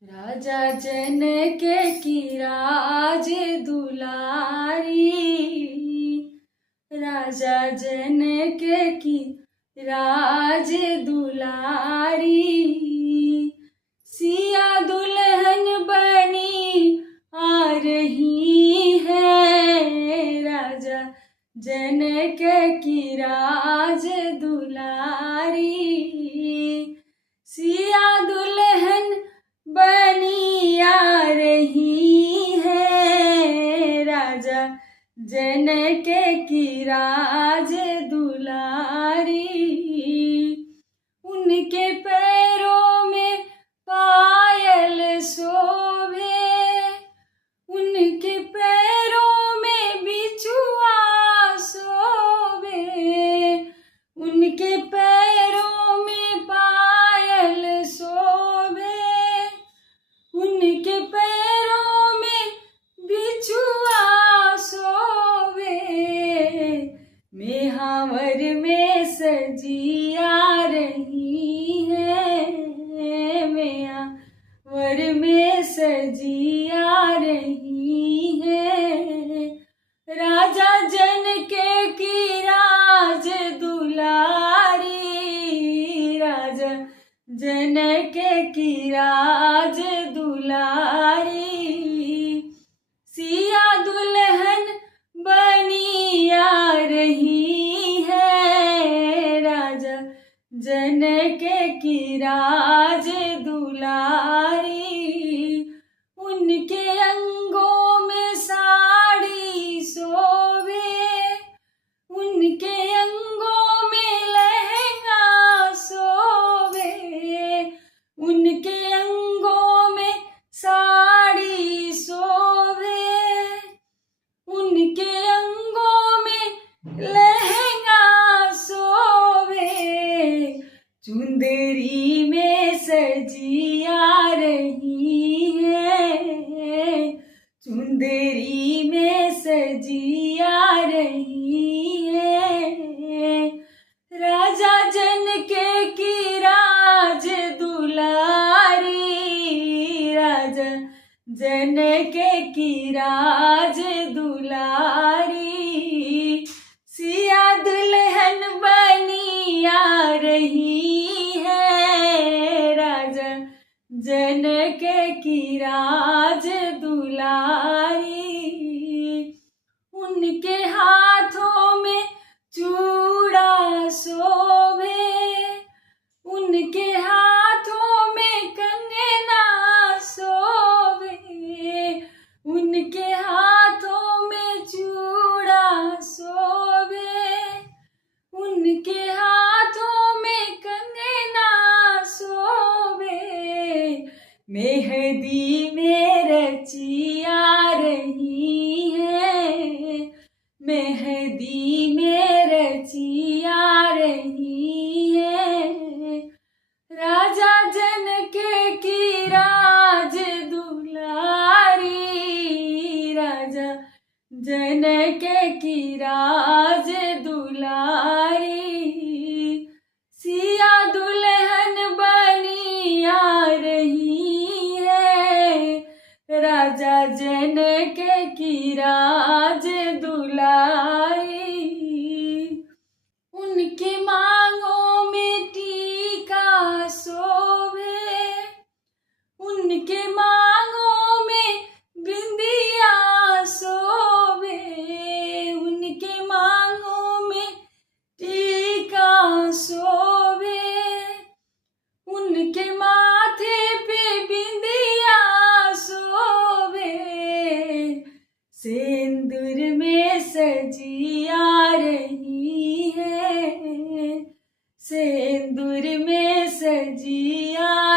राजा जनक की राज दुलारी, राजा जनक की राज दुलारी, सिया दुल्हन बनी आ रही है। राजा जनक की राज दुलारी, सिया दुल्हन बनी आ रही है। राजा जनक की राज दुलारी, उनके पैरों में पायल शोभे, उनके पैरों में बिछुआ शोभे, उनके पैरों में पायल शोभे, उनके पैरों में बिछुआ शोभे। मेहावर में सजी आ रही है, मेहावर में सजी आ रही है। राजा जनक की राज दुलारी, राजा जनक की राज दुलारी, सिया दुल्हन बनी आ रही है। राजा जनक की राज दुलारी, उनके अंगों में साड़ी शोभे, उनके अंगों में लहंगा शोभे, उनके अंगों में साड़ी शोभे, उनके अंगों में लहंगा शोभे। चुंदरी में सजी आ रही है, चुंदरी में सजी आ रही है। राजा जनक की राज दुलारी, राजा जनक की राज दुलारी, सिया दुल्हन बनी आ रही है। राजा जनक की राज दुलारी, उनके हाथों में चूड़ा शोभे, उनके हाथों में कंगना शोभे, उनके हाथों में चूड़ा शोभे, उनके हाथों में कंगना शोभे। मेहंदी में रची आ रही है, मेहंदी में रची आ रही है। राजा जनक की राज दुलारी, राजा जनक की राज दुलारी, सिया दुल्हन बनी आ रही है। राजा जनक की राज दुलारी, उनके मांगों में टीका शोभे, उनके मांगों में बिंदिया शोभे, उनके मांगों में टीका शोभे, उनके माथे पे बिंदिया शोभे। सिंदूर में सजी आ रही है, सिंदूर में सजी आ